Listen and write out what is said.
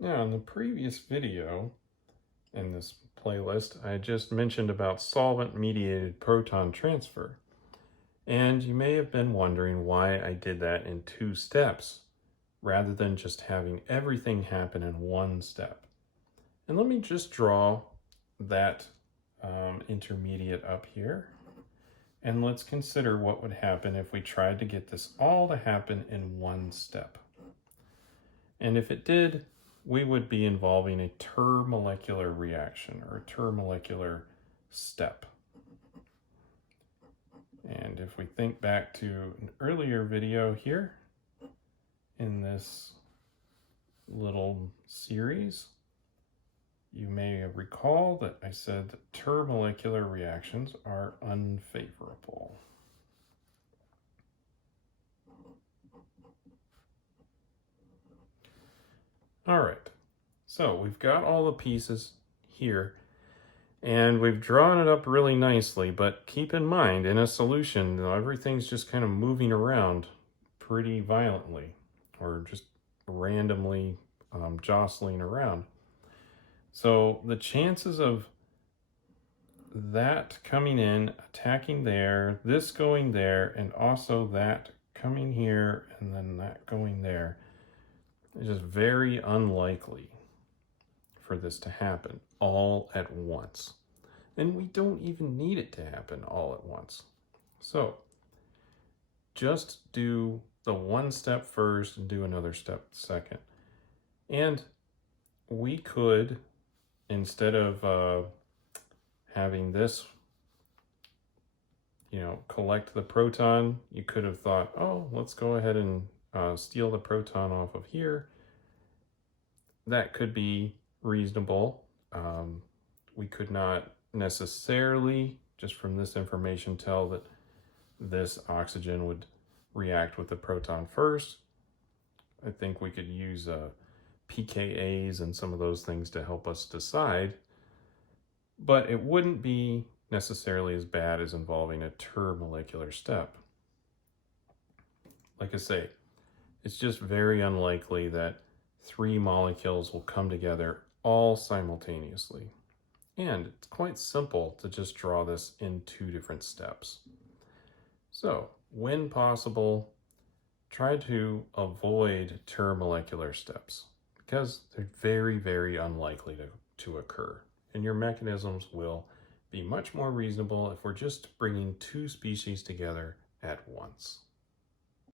Now, in the previous video in this playlist, I just mentioned about solvent-mediated proton transfer. And you may have been wondering why I did that in 2 steps, rather than just having everything happen in 1 step. And let me just draw that intermediate up here. And let's consider what would happen if we tried to get this all to happen in 1 step. And if it did, we would be involving a termolecular reaction or a termolecular step. And if we think back to an earlier video here in this little series, you may recall that I said that termolecular reactions are unfavorable. All right, so we've got all the pieces here and we've drawn it up really nicely, but keep in mind in a solution, everything's just kind of moving around pretty violently or just randomly jostling around. So the chances of that coming in, attacking there, this going there, and also that coming here and then that going there is just very unlikely for this to happen all at once. And we don't even need it to happen all at once. So just do the 1 step first and do another step second. And we could, instead of having this, collect the proton, you could have thought, oh, let's go ahead and steal the proton off of here. That could be reasonable. We could not necessarily, just from this information, tell that this oxygen would react with the proton first. I think we could use pKa's and some of those things to help us decide, but it wouldn't be necessarily as bad as involving a termolecular step. Like I say, it's just very unlikely that 3 molecules will come together all simultaneously. And it's quite simple to just draw this in 2 different steps. So, when possible, try to avoid termolecular steps because they're very, very unlikely to occur. And your mechanisms will be much more reasonable if we're just bringing 2 species together at once.